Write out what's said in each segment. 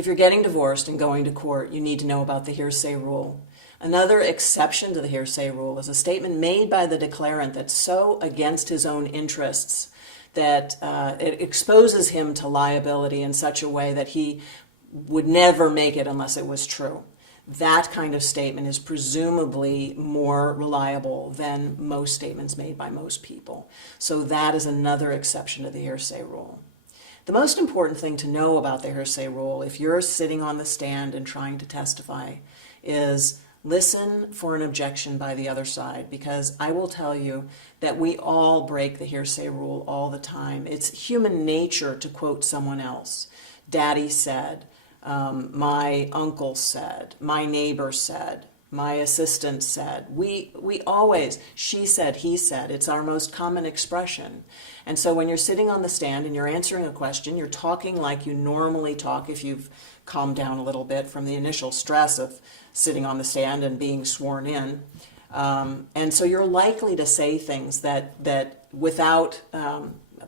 If you're getting divorced and going to court, you need to know about the hearsay rule. Another exception to the hearsay rule is a statement made by the declarant that's so against his own interests that it exposes him to liability in such a way that he would never make it unless it was true. That kind of statement is presumably more reliable than most statements made by most people. So that is another exception to the hearsay rule. The most important thing to know about the hearsay rule, if you're sitting on the stand and trying to testify, is listen for an objection by the other side, because I will tell you that we all break the hearsay rule all the time. It's human nature to quote someone else. Daddy said, my uncle said, my neighbor said, my assistant said. We always, she said, he said. It's our most common expression. And so when you're sitting on the stand and you're answering a question, you're talking like you normally talk if you've calmed down a little bit from the initial stress of sitting on the stand and being sworn in. And so you're likely to say things that without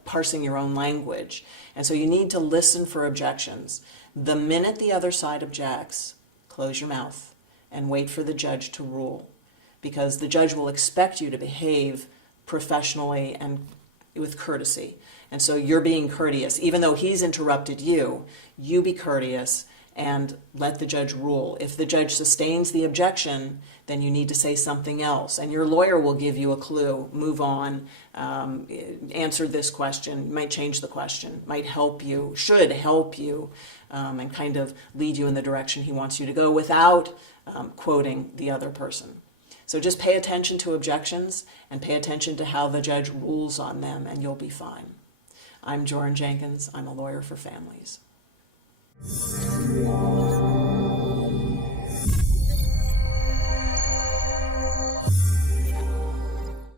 parsing your own language. And so you need to listen for objections. The minute the other side objects, close your mouth and wait for the judge to rule, because the judge will expect you to behave professionally and with courtesy. And so you're being courteous. Even though he's interrupted you, you be courteous and let the judge rule. If the judge sustains the objection, then you need to say something else. And your lawyer will give you a clue. Move on, answer this question, might change the question, might help you, should help you, and kind of lead you in the direction he wants you to go without quoting the other person. So just pay attention to objections and pay attention to how the judge rules on them, and you'll be fine. I'm Joran Jenkins. I'm a lawyer for families.